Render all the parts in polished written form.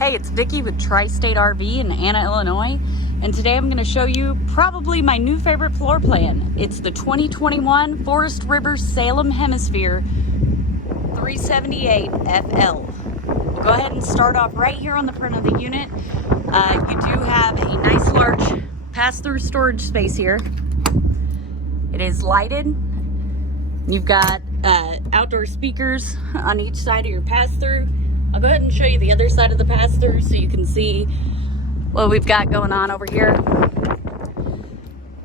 Hey, it's Vicki with Tri-State RV in Anna, Illinois, and today I'm going to show you probably my new favorite floor plan. It's the 2021 Forest River Salem Hemisphere 378 FL. We'll go ahead and start off right here on the front of the unit. You do have a nice large pass-through storage space here. It is lighted. You've got outdoor speakers on each side of your pass-through. I'll go ahead and show you the other side of the pass-through so you can see what we've got going on over here.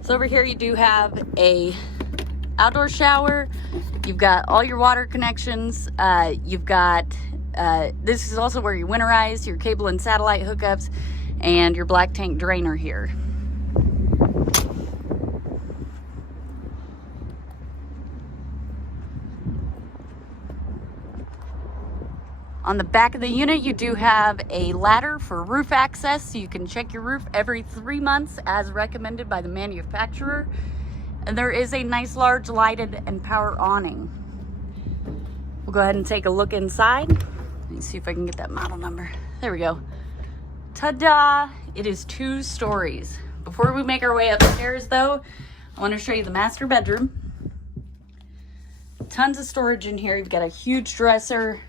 So over here you do have a outdoor shower. You've got all your water connections. You've got, this is also where you winterize your cable and satellite hookups and your black tank drainer here. On the back of the unit, you do have a ladder for roof access, so you can check your roof every 3 months as recommended by the manufacturer. And there is a nice large lighted and power awning. We'll go ahead and take a look inside. Let me see if I can get that model number. There we go. Ta-da! It is 2 stories. Before we make our way upstairs though, I want to show you the master bedroom. Tons of storage in here. You've got a huge dresser,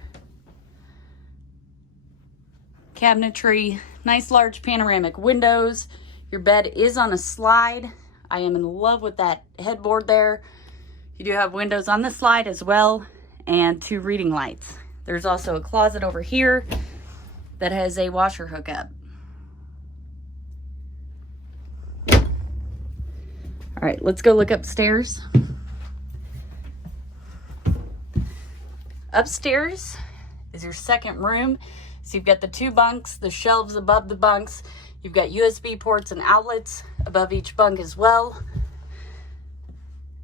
cabinetry, nice large panoramic windows. Your bed is on a slide. I am in love with that headboard there. You do have windows on the slide as well and 2 reading lights. There's also a closet over here that has a washer hookup. All right, let's go look upstairs. Upstairs is your second room. So you've got the 2 bunks, the shelves above the bunks. You've got USB ports and outlets above each bunk as well.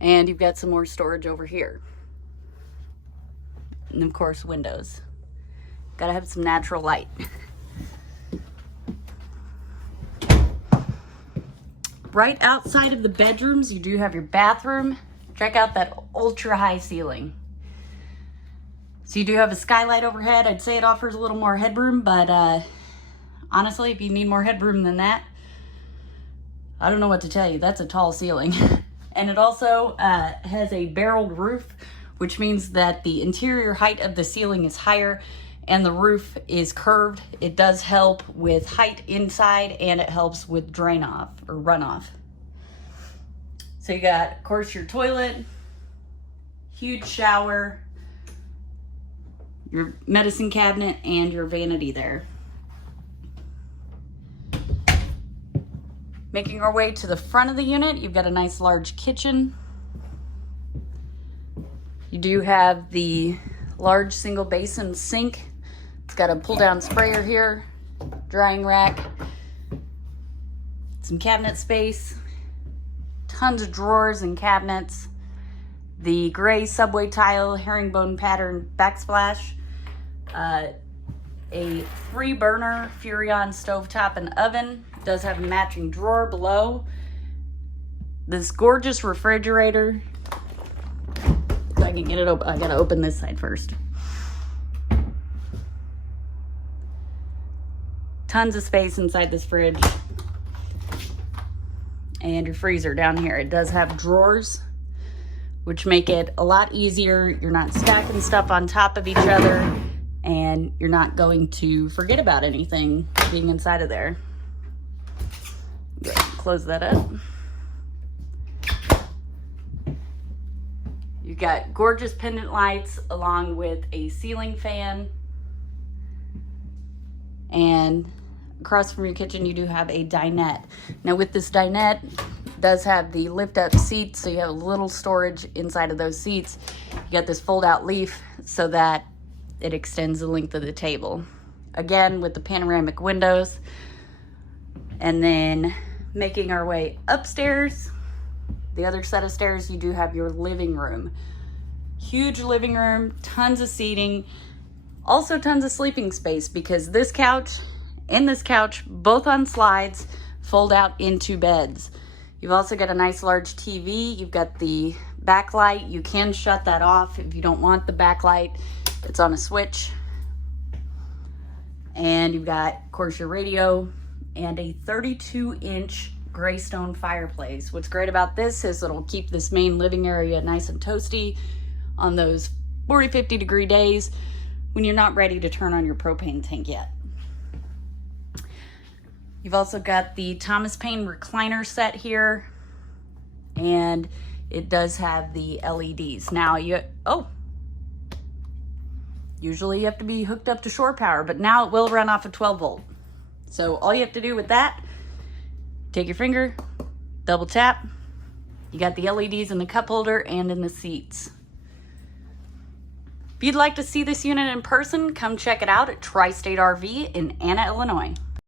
And you've got some more storage over here. And of course, windows. Gotta have some natural light. Right outside of the bedrooms, you do have your bathroom. Check out that ultra high ceiling. So you do have a skylight overhead. I'd say it offers a little more headroom, but honestly, if you need more headroom than that, I don't know what to tell you. That's a tall ceiling. And it also has a barreled roof, which means that the interior height of the ceiling is higher and the roof is curved. It does help with height inside and it helps with drain off or runoff. So you got, of course, your toilet, huge shower, your medicine cabinet, and your vanity there. Making our way to the front of the unit, you've got a nice large kitchen. You do have the large single basin sink. It's got a pull down sprayer here, drying rack, some cabinet space, tons of drawers and cabinets, the gray subway tile herringbone pattern backsplash, a 3-burner Furrion stovetop and oven. It does have a matching drawer below. This gorgeous refrigerator. If I can get it open, I gotta open this side first. Tons of space inside this fridge. And your freezer down here. It does have drawers, which make it a lot easier. You're not stacking stuff on top of each other, and you're not going to forget about anything being inside of there. Close that up. You've got gorgeous pendant lights along with a ceiling fan. And across from your kitchen, you do have a dinette. Now with this dinette, it does have the lift up seats, so you have a little storage inside of those seats. You got this fold out leaf so that it extends the length of the table. Again, with the panoramic windows. And then making our way upstairs, the other set of stairs, you do have your living room. Huge living room, tons of seating, also tons of sleeping space because this couch and this couch, both on slides, fold out into beds. You've also got a nice large TV. You've got the backlight. You can shut that off if you don't want the backlight. It's on a switch. And you've got, of course, your radio and a 32-inch gray stone fireplace. What's great about this is it'll keep this main living area nice and toasty on those 40, 50 degree days when you're not ready to turn on your propane tank yet. You've also got the Thomas Paine recliner set here, and it does have the LEDs. Now usually you have to be hooked up to shore power, but now it will run off a 12 volt. So all you have to do with that, take your finger, double tap. You got the LEDs in the cup holder and in the seats. If you'd like to see this unit in person, come check it out at Tri-State RV in Anna, Illinois.